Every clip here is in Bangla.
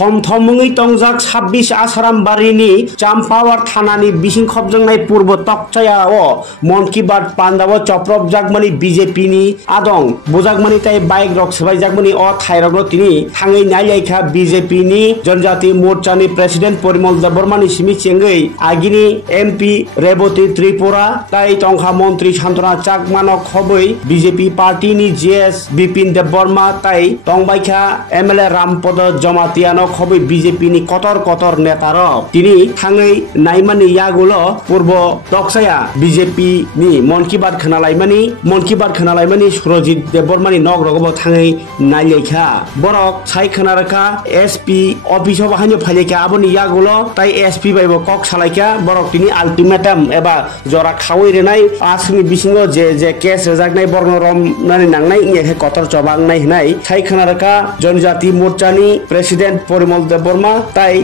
थमथमङै तंजाक 26 आसारामबारिनि चाम्पावार थानानि बिसिं खबजोंनाय पूर्व तकचायाव मन की बात पान्दाव चप्रब जागमानि बीजेपी नि आदं बुजागमानि ताइ बाइक रक सबाय जागमानि अ थाइरगनो तिनि थाङै नायलायखा बीजेपी नि जनजाति मोर्चानि प्रेसिडेंट परिमल देबबर्मानि सिमि चेंगै आगिनि एमपी रेवती त्रिपुरा ताइ तंखा मंत्री शान्तना चाकमानो खबै बीजेपी पार्टी नि जेएस बिपिन देबबर्मा ताइ तंबाइखा एमएलए रामपद जमातियानो खबै बीजेपी नि कतर कतर नेतार तिनि थाङै नायमानि यागुलो पूर्व तकसाया बीजेपी नि मन की बात खोनालायमानि सुरजित देबबर्मानि नग रगबो थाङै नायलेखा बरक साइ खोनारखा एसपी अफिस बाहायनो फायलेखा आबोनि यागुलो ताइ एसपी बायबो कक सालायखा बरक तिनि अल्टिमेटाम एबा जरा खावै रेनाय आसनि बिसिङो जे केस रजागनाय बर्न रम नानि नांनाय इहे कतर चबांनाय हनाय साइ खोनारखा जनजाति मोर्चानि प्रेसिडेंट परिमल देबबर्मा ताइ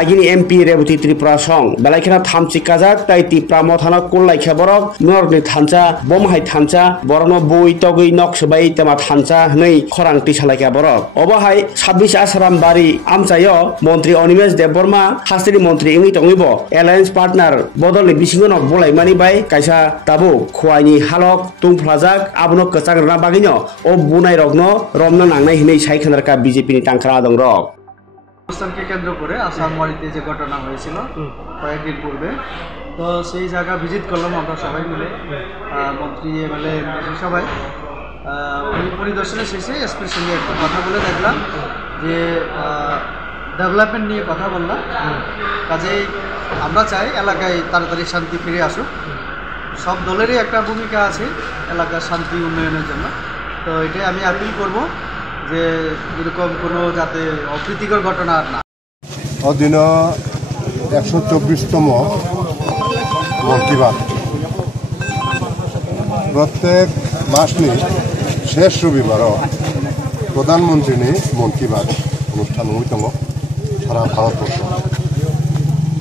आगिनि एमपी रेवती त्रिपुरा सं बेलायखना थामसि काजाक ताइ तिप्रा मथाना कुललायखा बरक नरनि थानसा बमहाय थानसा बरनो बय तगै नक्सबाय तेमा थानसा नै खरांति सालायखा बरक अबहाय 26 आसारामबारि आमचायो मन्त्री अनिमेश देबबर्मा हास्टेनि मन्त्री इंगै तंगिबो एलायन्स पार्टनार बदलनि बिसिङनो बलायमानि बाय कायसा ताबु खुवाइनि हालक तुंफ्लाजाक आबनो कचागरना बागिनो ओ बुनाय रगनो रमनो नांनाय हिनै साइ खोनारखा बीजेपी नि टांखरा दं रक অবস্থানকে কেন্দ্র করে আসামবাড়িতে যে ঘটনা হয়েছিল কয়েকদিন পূর্বে তো সেই জায়গা ভিজিট করলাম আমরা সবাই মিলে মন্ত্রী এমএলএ সবাই ওই পরিদর্শনে শেষে এসপির সঙ্গে একটু কথা বলে দেখলাম যে ডেভেলপমেন্ট নিয়ে কথা বললাম কাজেই আমরা চাই এলাকায় তাড়াতাড়ি শান্তি ফিরে আসুক সব দলেরই একটা ভূমিকা আছে এলাকার শান্তি উন্নয়নের জন্য তো এটাই আমি আপিল করব যে এরকম কোনো যাতে অপ্রীতিকর ঘটনা আর না অদিন 124তম মন কি বাত প্রত্যেক মাসনি শেষ রবিবার প্রধানমন্ত্রীনি মন কি বাত অনুষ্ঠান হয়ে দङ সারা ভারতবর্ষ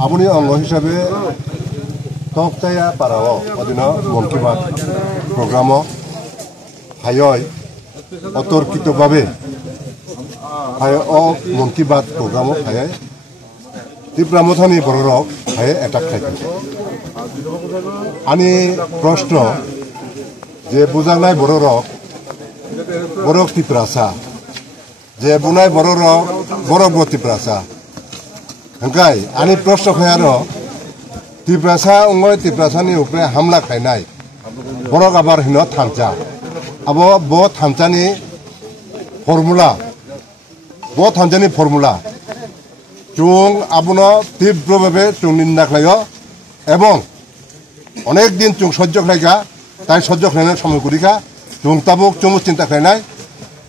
আপনি অঙ্গ হিসাবে তকচায়া পাড়াও অদিন মন কি বাত প্রোগ্রাম হায় অতর্কিতভাবে মন কি বাত প্রোগ্রাম হায় ত্রিপুরা মথানি বড়রক হায় এটাক খাইছে আনি প্রশ্ন যে বুজানাই বড়রক বড়ক ত্রিপুরাসা যে বুনাই বড়রক বড়ক ত্রিপুরাসা হংকাই আনি প্রশ্ন খায়ার ত্রিপুরাসা উঙ্গয় ত্রিপুরাসানি উপরে হামলা খাইনাই বড়ক আবার হিন থামচা আবো ব থামচানি ফর্মুলা চুং আবনো তীব্রভাবে চুং নিন্দা খাইয় এবং অনেক দিন চুং সহ্য খাইকা তাই সহ্য খাইনার সময় করিকা চুং তাবুক চুমু চিন্তা খাইনাই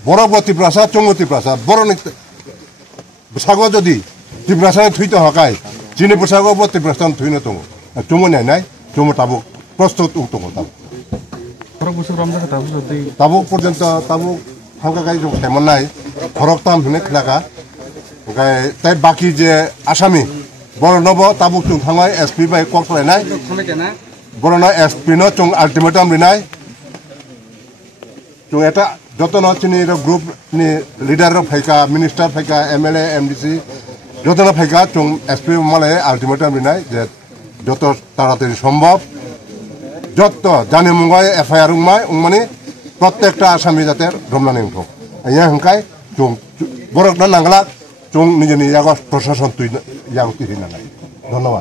বড় ত্রিপুরাসা চুঙ্গু ত্রিপুরাসা বড় সাগর যদি ত্রিপুরাসানি থুইতে হকাই চিনি পোশাক ত্রিপুরাসা থুইনো দङ চুমু নাইনাই চুমু তাবুক প্রস্তুত দङ তাবুক পর্যন্ত তাবুক হাঙ্কাকাই जों थायमोननाय फरकताम होननाय खोनागा ओमफ्राय ताइ बाकी जे आसामी बरनबो ताबुक जों थांनाय एसपी बाय कक लायनाय बरना एसपी नो जों अल्टिमेटाम लिनाय जों एटा जतन चिनि ग्रुप नि लिडार फाइका मिनिस्टार फाइका एमएलए एमडीसी जतन फाइका जों एसपी माले अल्टिमेटाम लिनाय जे जत ताड़ाताड़ी सम्भव যত জানি মুঙ্গাই এফআইআর উংমানি প্রত্যেকটা আসামি যাতে রমনানি উঠো ইয়া হংকাই চুং বরকনা নাংলা চুং নিজে ইয়াগ প্রশাসন তুই ইয়াগ তিহি নালাই ধন্যবাদ।